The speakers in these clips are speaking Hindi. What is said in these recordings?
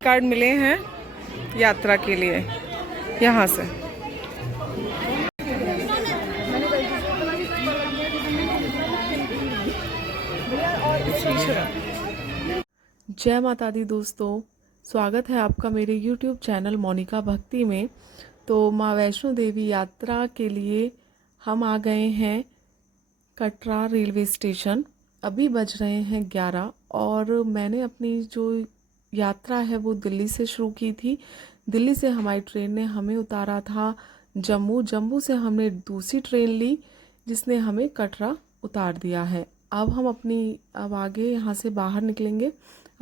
कार्ड मिले हैं यात्रा के लिए यहाँ से। जय माता दी दोस्तों, स्वागत है आपका मेरे YouTube चैनल मोनिका भक्ति में। तो माँ वैष्णो देवी यात्रा के लिए हम आ गए हैं कटरा रेलवे स्टेशन। अभी बज रहे हैं 11 और मैंने अपनी जो यात्रा है वो दिल्ली से शुरू की थी। दिल्ली से हमारी ट्रेन ने हमें उतारा था जम्मू। जम्मू से हमने दूसरी ट्रेन ली जिसने हमें कटरा उतार दिया है। अब आगे यहाँ से बाहर निकलेंगे।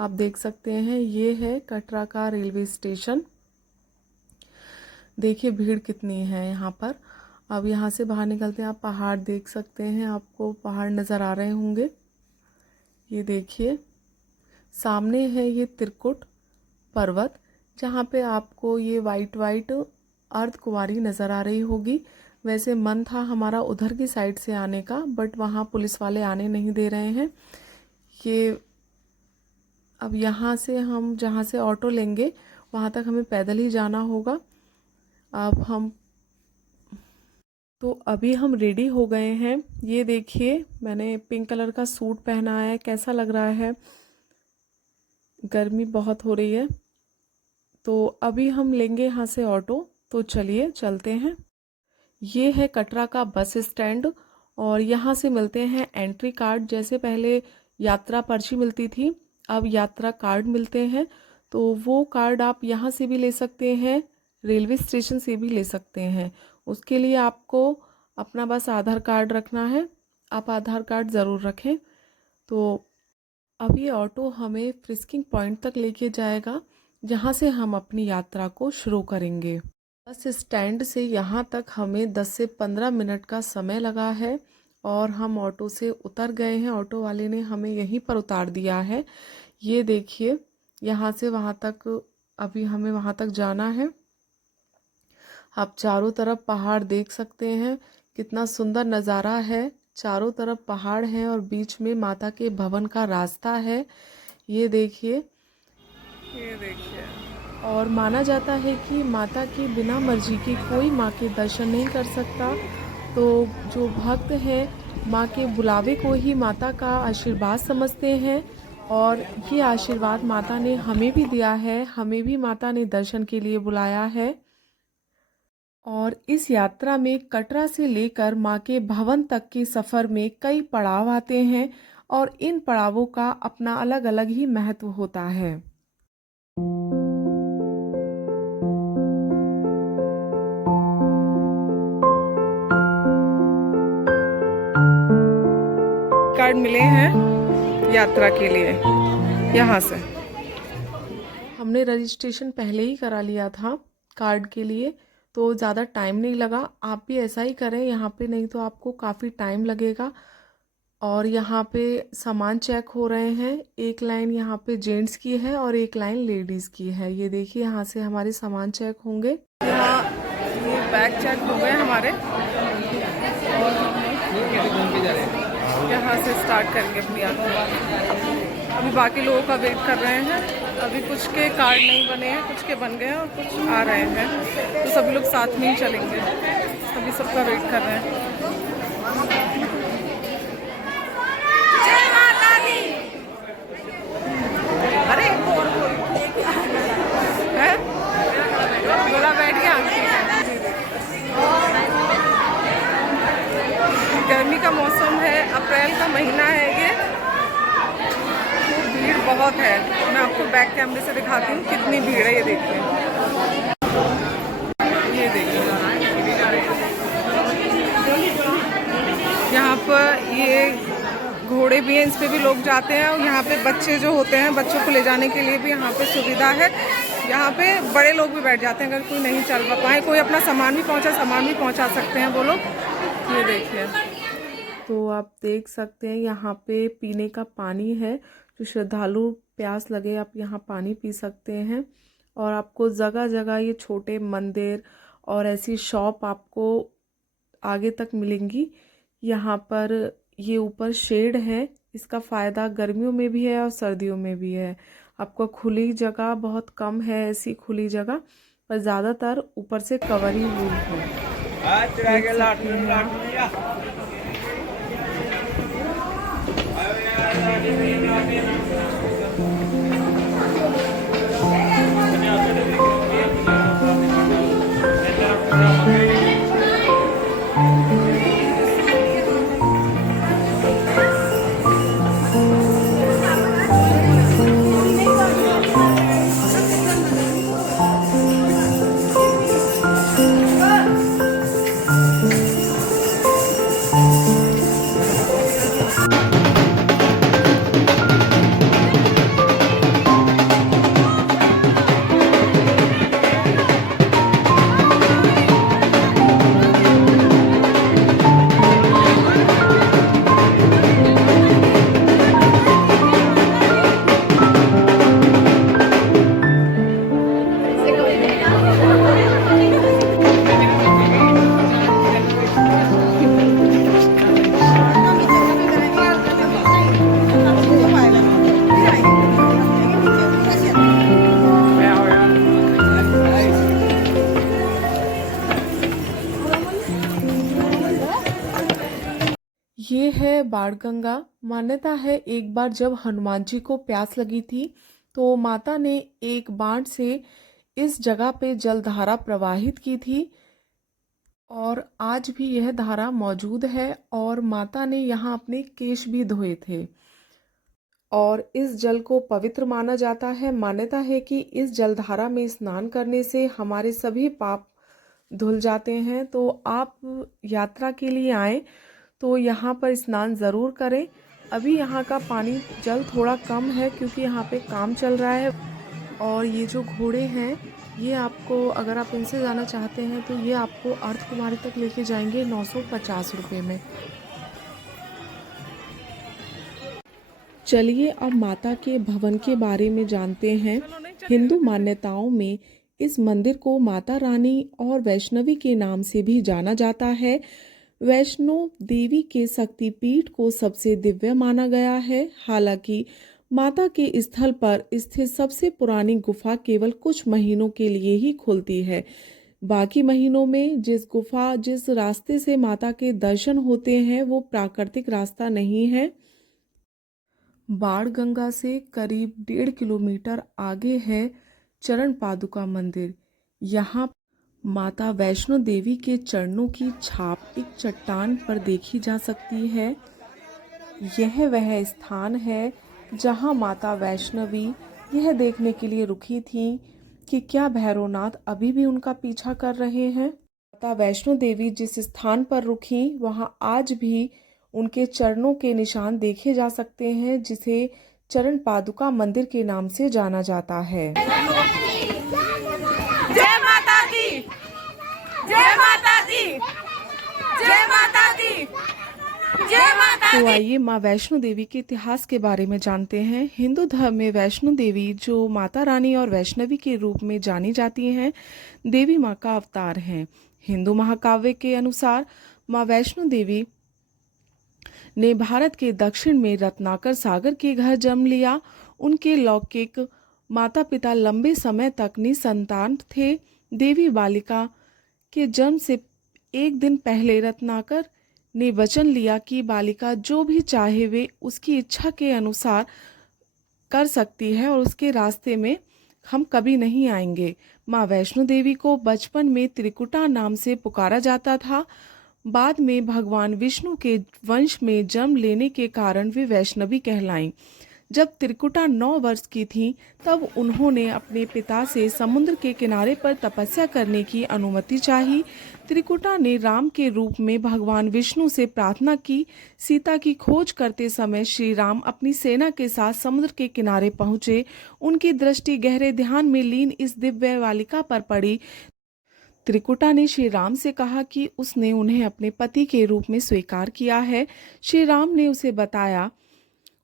आप देख सकते हैं ये है कटरा का रेलवे स्टेशन। देखिए भीड़ कितनी है यहाँ पर। अब यहाँ से बाहर निकलते हैं। आप पहाड़ देख सकते हैं, आपको पहाड़ नज़र आ रहे होंगे। ये देखिए सामने है ये त्रिकुट पर्वत, जहाँ पे आपको ये वाइट अर्धकुंवारी नज़र आ रही होगी। वैसे मन था हमारा उधर की साइड से आने का, बट वहाँ पुलिस वाले आने नहीं दे रहे हैं। ये अब यहाँ से हम जहाँ से ऑटो लेंगे वहाँ तक हमें पैदल ही जाना होगा। अभी हम रेडी हो गए हैं। ये देखिए मैंने पिंक कलर का सूट पहना है, कैसा लग रहा है। गर्मी बहुत हो रही है। तो अभी हम लेंगे यहाँ से ऑटो, तो चलिए चलते हैं। ये है कटरा का बस स्टैंड और यहाँ से मिलते हैं एंट्री कार्ड। जैसे पहले यात्रा पर्ची मिलती थी, अब यात्रा कार्ड मिलते हैं। तो वो कार्ड आप यहाँ से भी ले सकते हैं, रेलवे स्टेशन से भी ले सकते हैं। उसके लिए आपको अपना बस आधार कार्ड रखना है। आप आधार कार्ड ज़रूर रखें। तो अब ये ऑटो हमें फ्रिस्किंग पॉइंट तक लेके जाएगा, जहाँ से हम अपनी यात्रा को शुरू करेंगे। बस स्टैंड से यहाँ तक हमें 10 से 15 मिनट का समय लगा है और हम ऑटो से उतर गए हैं। ऑटो वाले ने हमें यहीं पर उतार दिया है। ये देखिए यहाँ से वहाँ तक, अभी हमें वहाँ तक जाना है। आप चारों तरफ पहाड़ देख सकते हैं, कितना सुंदर नज़ारा है। चारों तरफ पहाड़ हैं और बीच में माता के भवन का रास्ता है। ये देखिए और माना जाता है कि माता की बिना मर्जी के कोई माँ के दर्शन नहीं कर सकता। तो जो भक्त हैं माँ के बुलावे को ही माता का आशीर्वाद समझते हैं और ये आशीर्वाद माता ने हमें भी दिया है। हमें भी माता ने दर्शन के लिए बुलाया है। और इस यात्रा में कटरा से लेकर माँ के भवन तक के सफ़र में कई पड़ाव आते हैं और इन पड़ावों का अपना अलग अलग ही महत्व होता है। कार्ड मिले हैं यात्रा के लिए यहाँ से। हमने रजिस्ट्रेशन पहले ही करा लिया था कार्ड के लिए, तो ज़्यादा टाइम नहीं लगा। आप भी ऐसा ही करें यहाँ पे, नहीं तो आपको काफ़ी टाइम लगेगा। और यहाँ पे सामान चेक हो रहे हैं। एक लाइन यहाँ पे जेंट्स की है और एक लाइन लेडीज़ की है। ये देखिए यहाँ से हमारे सामान चेक होंगे। यहाँ ये बैग चेक हो गए हमारे और यहाँ से स्टार्ट करेंगे अपनी यात्रा। अभी बाकी लोगों का वेट कर रहे हैं। अभी कुछ के कार्ड नहीं बने हैं, कुछ के बन गए हैं और कुछ आ रहे हैं। तो सभी लोग साथ में ही चलेंगे। सभी सबका वेट कर रहे हैं। अरे है बोला बैठ गया। गर्मी का मौसम है, अप्रैल का महीना है। ये भीड़ बहुत है। मैं आपको बैक कैमरे से दिखाती हूँ कितनी भीड़ है। ये देखिए, ये देखिए यहाँ पर ये घोड़े भी हैं, इस पे भी लोग जाते हैं। और यहाँ पे बच्चे जो होते हैं, बच्चों को ले जाने के लिए भी यहाँ पे सुविधा है। यहाँ पे बड़े लोग भी बैठ जाते हैं, अगर कोई नहीं चल पाए, कोई अपना सामान भी पहुँचा सकते हैं वो लोग। ये देखिए, तो आप देख सकते हैं यहाँ पे पीने का पानी है। जो श्रद्धालु प्यास लगे आप यहाँ पानी पी सकते हैं। और आपको जगह जगह ये छोटे मंदिर और ऐसी शॉप आपको आगे तक मिलेंगी। यहाँ पर ये ऊपर शेड है, इसका फ़ायदा गर्मियों में भी है और सर्दियों में भी है। आपको खुली जगह बहुत कम है, ऐसी खुली जगह पर ज़्यादातर ऊपर से कवर ही हुई है। देख सकते हैं आप। ये है बाणगंगा। मान्यता है एक बार जब हनुमान जी को प्यास लगी थी तो माता ने एक बाण से इस जगह पे जलधारा प्रवाहित की थी और आज भी यह धारा मौजूद है और माता ने यहाँ अपने केश भी धोए थे और इस जल को पवित्र माना जाता है। मान्यता है कि इस जलधारा में स्नान करने से हमारे सभी पाप धुल जाते हैं। तो आप यात्रा के लिए आएँ तो यहाँ पर स्नान ज़रूर करें। अभी यहाँ का पानी जल थोड़ा कम है क्योंकि यहाँ पे काम चल रहा है। और ये जो घोड़े हैं ये आपको, अगर आप इनसे जाना चाहते हैं तो ये आपको अर्धकुमारी तक लेके जाएंगे 950 रुपये में। चलिए अब माता के भवन के बारे में जानते हैं। हिंदू मान्यताओं में इस मंदिर को माता रानी और वैष्णवी के नाम से भी जाना जाता है। वैष्णो देवी के शक्तिपीठ को सबसे दिव्य माना गया है। हालांकि माता के स्थल पर स्थित सबसे पुरानी गुफा केवल कुछ महीनों के लिए ही खुलती है। बाकी महीनों में जिस रास्ते से माता के दर्शन होते हैं वो प्राकृतिक रास्ता नहीं है। बाणगंगा से करीब 1.5 किलोमीटर आगे है चरण पादुका मंदिर। यहाँ माता वैष्णो देवी के चरणों की छाप एक चट्टान पर देखी जा सकती है। यह वह स्थान है जहाँ माता वैष्णवी यह देखने के लिए रुकी थी कि क्या भैरवनाथ अभी भी उनका पीछा कर रहे हैं। माता वैष्णो देवी जिस स्थान पर रुकी वहाँ आज भी उनके चरणों के निशान देखे जा सकते हैं, जिसे चरण पादुका मंदिर के नाम से जाना जाता है। जय माता दी, जय माता दी, जय माता दी, जय माता दी। तो आइए माँ वैष्णो देवी के इतिहास के बारे में जानते हैं। हिंदू धर्म में वैष्णो देवी, जो माता रानी और वैष्णवी के रूप में जानी जाती हैं, देवी माँ का अवतार हैं। हिंदू महाकाव्य के अनुसार माँ वैष्णो देवी ने भारत के दक्षिण में रत्नाकर सागर के घर जन्म लिया। उनके लौकिक माता पिता लंबे समय तक निसंतान थे। देवी बालिका के जन्म से एक दिन पहले रत्नाकर ने वचन लिया कि बालिका जो भी चाहे वे उसकी इच्छा के अनुसार कर सकती है और उसके रास्ते में हम कभी नहीं आएंगे। माँ वैष्णो देवी को बचपन में त्रिकुटा नाम से पुकारा जाता था। बाद में भगवान विष्णु के वंश में जन्म लेने के कारण वे वैष्णवी कहलाईं। जब त्रिकुटा 9 वर्ष की थीं, तब उन्होंने अपने पिता से समुद्र के किनारे पर तपस्या करने की अनुमति चाही। त्रिकुटा ने राम के रूप में भगवान विष्णु से प्रार्थना की। सीता की खोज करते समय श्री राम अपनी सेना के साथ समुद्र के किनारे पहुंचे। उनकी दृष्टि गहरे ध्यान में लीन इस दिव्य बालिका पर पड़ी। त्रिकुटा ने श्री राम से कहा कि उसने उन्हें अपने पति के रूप में स्वीकार किया है। श्री राम ने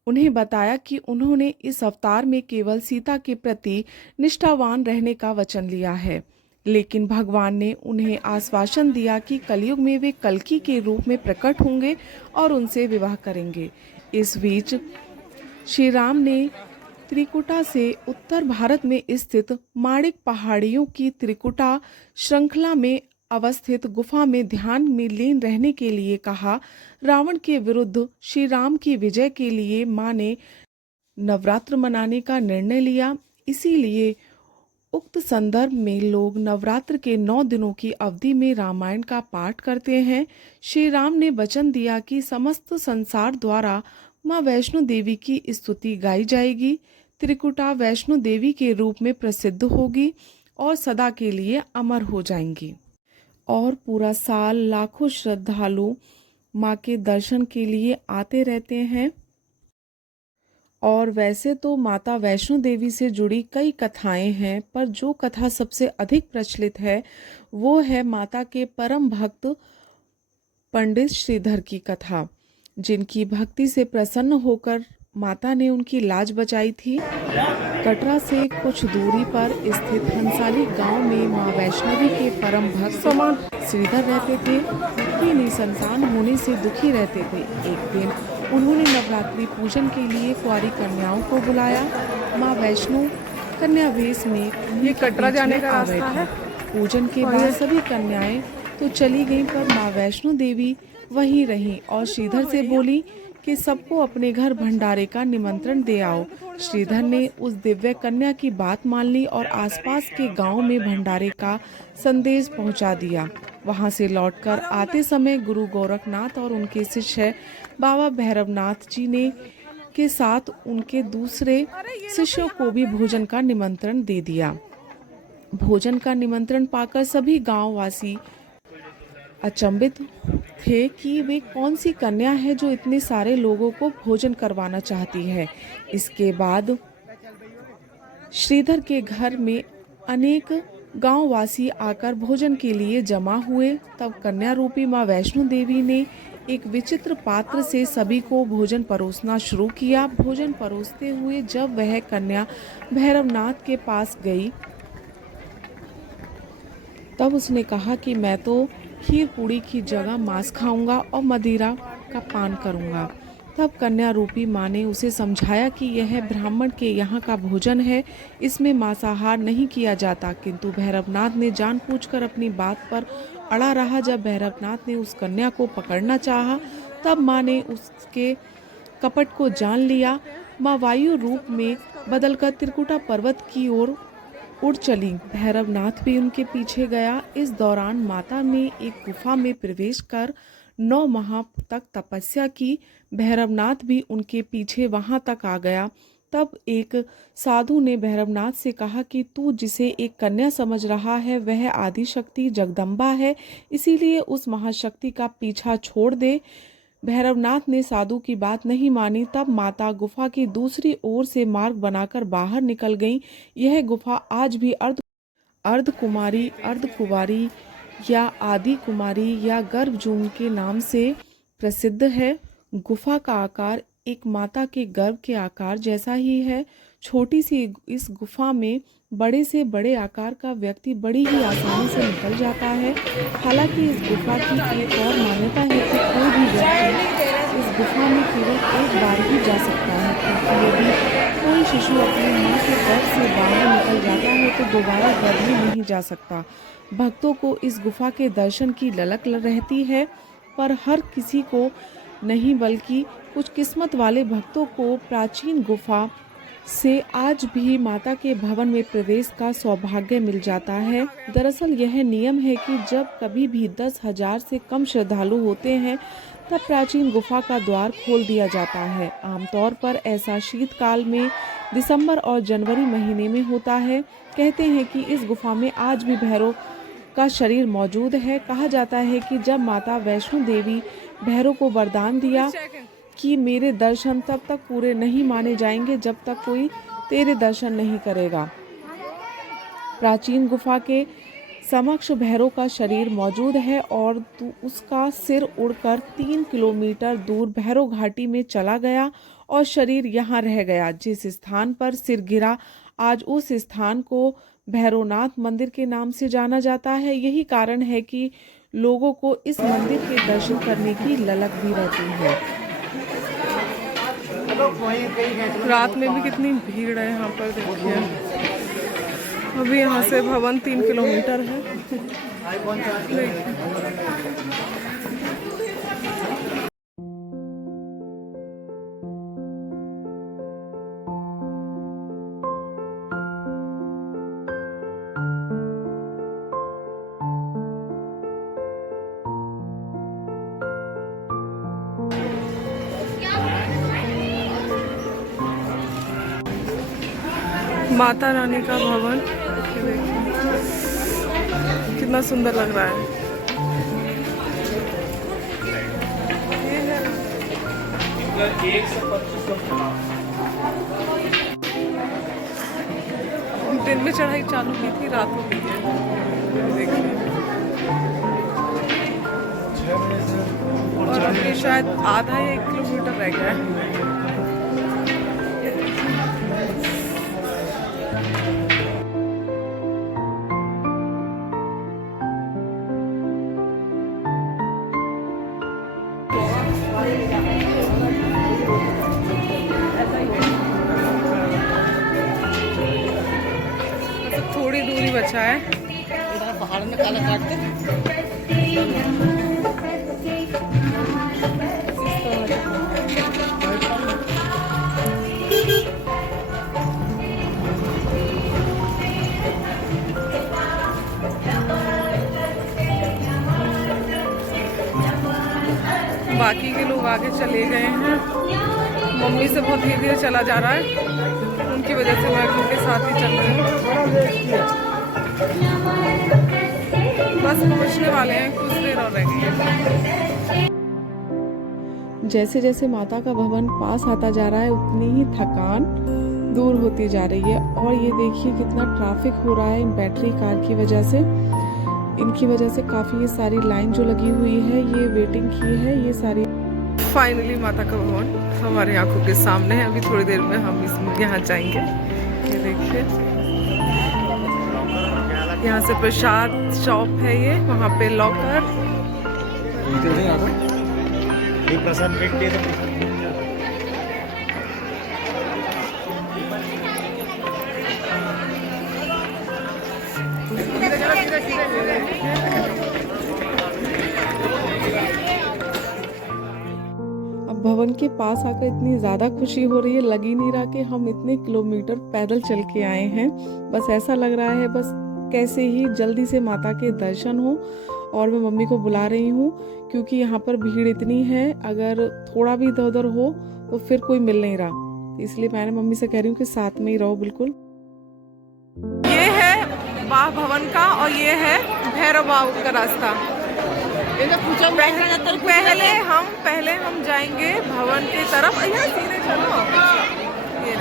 उन्हें बताया कि उन्होंने इस अवतार में केवल सीता के प्रति निष्ठावान रहने का वचन लिया है, लेकिन भगवान ने उन्हें आश्वासन दिया कि कलयुग में वे कल्कि के रूप में प्रकट होंगे और उनसे विवाह करेंगे। इस बीच श्री राम ने त्रिकुटा से उत्तर भारत में स्थित माणिक पहाड़ियों की त्रिकुटा श्रृंखला में अवस्थित गुफा में ध्यान में लीन रहने के लिए कहा। रावण के विरुद्ध श्री राम की विजय के लिए मां ने नवरात्र मनाने का निर्णय लिया। इसीलिए उक्त संदर्भ में लोग नवरात्र के 9 दिनों की अवधि में रामायण का पाठ करते हैं। श्री राम ने वचन दिया कि समस्त संसार द्वारा मां वैष्णो देवी की स्तुति गाई जाएगी। त्रिकुटा वैष्णो देवी के रूप में प्रसिद्ध होगी और सदा के लिए अमर हो जाएंगी। और पूरा साल लाखों श्रद्धालु मां के दर्शन के लिए आते रहते हैं। और वैसे तो माता वैष्णो देवी से जुड़ी कई कथाएं हैं, पर जो कथा सबसे अधिक प्रचलित है वो है माता के परम भक्त पंडित श्रीधर की कथा, जिनकी भक्ति से प्रसन्न होकर माता ने उनकी लाज बचाई थी। कटरा से कुछ दूरी पर स्थित हंसाली गांव में मां वैष्णवी के परम भक्त श्रीधर रहते थे। पुत्री निसंतान होने से दुखी रहते थे। एक दिन उन्होंने नवरात्रि पूजन के लिए कुंवारी कन्याओं को बुलाया। मां वैष्णो कन्या वेश में ये कटरा जाने का आ गए रास्ता है। थे। पूजन के बाद सभी कन्याएं तो चली गईं, पर मां वैष्णो देवी वहीं रहीं और श्रीधर से बोली कि सबको अपने घर भंडारे का निमंत्रण दे आओ। श्रीधर ने उस दिव्य कन्या की बात मान ली और आसपास के गांव में भंडारे का संदेश पहुंचा दिया। वहां से लौटकर आते समय गुरु गोरखनाथ और उनके शिष्य बाबा भैरवनाथ जी ने के साथ उनके दूसरे शिष्यों को भी भोजन का निमंत्रण दे दिया। भोजन का निमंत्रण पाकर सभी गांववासी अचंभित थे कि वे कौन सी कन्या है जो इतने सारे लोगों को भोजन करवाना चाहती है। इसके बाद श्रीधर के घर में अनेक गांववासी आकर भोजन के लिए जमा हुए। तब कन्या रूपी मां वैष्णो देवी ने एक विचित्र पात्र से सभी को भोजन परोसना शुरू किया। भोजन परोसते हुए जब वह कन्या भैरवनाथ के पास गई तब उसने कहा कि मैं तो खीर पूड़ी की जगह मांस खाऊंगा और मदिरा का पान करूंगा। तब कन्या रूपी मां ने उसे समझाया कि यह ब्राह्मण के यहाँ का भोजन है, इसमें मांसाहार नहीं किया जाता। किंतु भैरवनाथ ने जानबूझकर अपनी बात पर अड़ा रहा। जब भैरवनाथ ने उस कन्या को पकड़ना चाहा तब मां ने उसके कपट को जान लिया। मां वायु रूप में बदलकर त्रिकुटा पर्वत की ओर उड़ चली। भैरवनाथ भी उनके पीछे गया। इस दौरान माता ने एक गुफा में प्रवेश कर 9 माह तक तपस्या की। भैरवनाथ भी उनके पीछे वहां तक आ गया। तब एक साधु ने भैरवनाथ से कहा कि तू जिसे एक कन्या समझ रहा है वह आदि शक्ति जगदम्बा है, इसीलिए उस महाशक्ति का पीछा छोड़ दे। भैरवनाथ ने साधु की बात नहीं मानी। तब माता गुफा की दूसरी ओर से मार्ग बनाकर बाहर निकल गईं। यह गुफा आज भी अर्धकुमारी, अर्धकुवारी या आदि कुमारी या गर्भजून के नाम से प्रसिद्ध है। गुफा का आकार एक माता के गर्भ के आकार जैसा ही है। छोटी सी इस गुफा में बड़े से बड़े आकार का व्यक्ति बड़ी ही आसानी से निकल जाता है। हालांकि इस गुफा की एक और मान्यता है कि कोई भी व्यक्ति इस गुफा में केवल एक बार ही जा सकता है, क्योंकि यदि कोई शिशु अपनी मां के गर्भ से बाहर निकल जाता है तो दोबारा गर्भ में नहीं जा सकता। भक्तों को इस गुफा के दर्शन की ललक रहती है, पर हर किसी को नहीं, बल्कि कुछ किस्मत वाले भक्तों को प्राचीन गुफा से आज भी माता के भवन में प्रवेश का सौभाग्य मिल जाता है। दरअसल यह नियम है कि जब कभी भी 10,000 से कम श्रद्धालु होते हैं तब प्राचीन गुफा का द्वार खोल दिया जाता है। आमतौर पर ऐसा शीतकाल में दिसंबर और जनवरी महीने में होता है। कहते हैं कि इस गुफा में आज भी भैरव का शरीर मौजूद है। कहा जाता है कि जब माता वैष्णो देवी भैरव को वरदान दिया कि मेरे दर्शन तब तक पूरे नहीं माने जाएंगे जब तक कोई तेरे दर्शन नहीं करेगा। प्राचीन गुफा के समक्ष भैरव का शरीर मौजूद है और उसका सिर उड़कर 3 किलोमीटर दूर भैरव घाटी में चला गया और शरीर यहाँ रह गया। जिस स्थान पर सिर गिरा आज उस स्थान को भैरवनाथ मंदिर के नाम से जाना जाता है। यही कारण है कि लोगों को इस मंदिर के दर्शन करने की ललक भी रहती है। रात में भी कितनी भीड़ है यहाँ पर, देखिए। अभी यहाँ से भवन 3 किलोमीटर है। देखिए माता रानी का भवन, कितना सुंदर लग रहा है। दिन में चढ़ाई चालू की थी, रात में भी है, देखिए। और अभी शायद आधा या 1 किलोमीटर रह गया है। थोड़ी दूरी बचा है। पहाड़ में काला काटते बाकी के लोग आगे चले गए हैं। मम्मी से बहुत धीरे धीरे चला जा रहा है, उनकी वजह से मैं उनके साथ ही चल रही हूँ। बस पहुँचने वाले हैं, कुछ देर और रह गई है। जैसे जैसे माता का भवन पास आता जा रहा है, उतनी ही थकान दूर होती जा रही है। और ये देखिए कितना ट्रैफिक हो रहा है इन बैटरी कार की वजह से। इनकी वजह से काफ़ी ये सारी लाइन जो लगी हुई है, ये वेटिंग की है, ये सारी। फाइनली माता का भवन हमारे आंखों के सामने है। अभी थोड़ी देर में हम इसमें यहाँ जाएंगे। ये देखिए, यहाँ से प्रसाद शॉप है, ये वहाँ पे लॉकर। प्रसाद अब भवन के पास आकर इतनी ज़्यादा खुशी हो रही है, लग ही नहीं रहा कि हम इतने किलोमीटर पैदल चल के आए हैं। बस ऐसा लग रहा है बस कैसे ही जल्दी से माता के दर्शन हो। और मैं मम्मी को बुला रही हूँ क्योंकि यहाँ पर भीड़ इतनी है, अगर थोड़ा भी इधर उधर हो तो फिर कोई मिल नहीं रहा। इसलिए मैंने मम्मी से कह रही हूँ कि साथ में ही रहो बिल्कुल। ये है बाह भवन का और ये है भैरव बाबू का रास्ता। पहले हम जाएंगे भवन की तरफ। यहाँ सीधे चलो, ये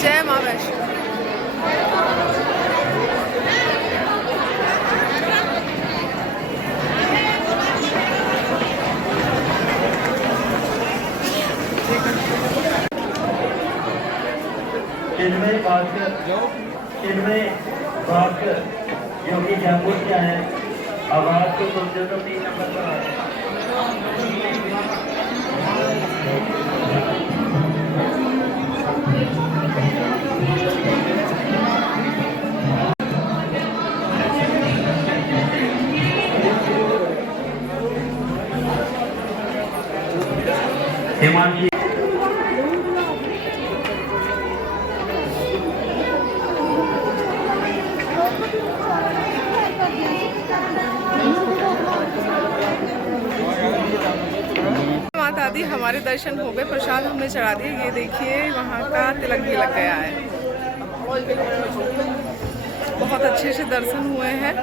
जय माँ वैष्णो। चिन्मय भास्कर जो कि जयपुर के हैं, आवाज को सोचो तो 3 नंबर पर आए। हिमांशी माता दी, हमारे दर्शन हो गए, प्रसाद हमने चढ़ा दिए। ये देखिए वहाँ का तिलक भी लग गया है। बहुत अच्छे से दर्शन हुए हैं।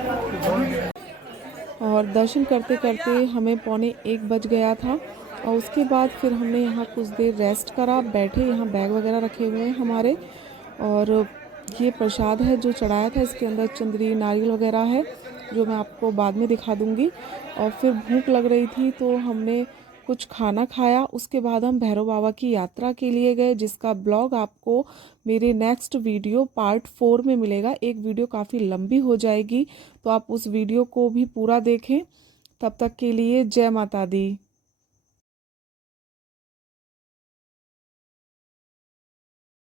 और दर्शन करते करते हमें 12:45 बज गया था। और उसके बाद फिर हमने यहाँ कुछ देर रेस्ट करा, बैठे। यहाँ बैग वगैरह रखे हुए हैं हमारे। और ये प्रसाद है जो चढ़ाया था, इसके अंदर चंदरी नारियल वगैरह है जो मैं आपको बाद में दिखा दूँगी। और फिर भूख लग रही थी तो हमने कुछ खाना खाया। उसके बाद हम भैरव बाबा की यात्रा के लिए गए, जिसका ब्लॉग आपको मेरे नेक्स्ट वीडियो पार्ट 4 में मिलेगा। एक वीडियो काफ़ी लंबी हो जाएगी तो आप उस वीडियो को भी पूरा देखें। तब तक के लिए जय माता दी।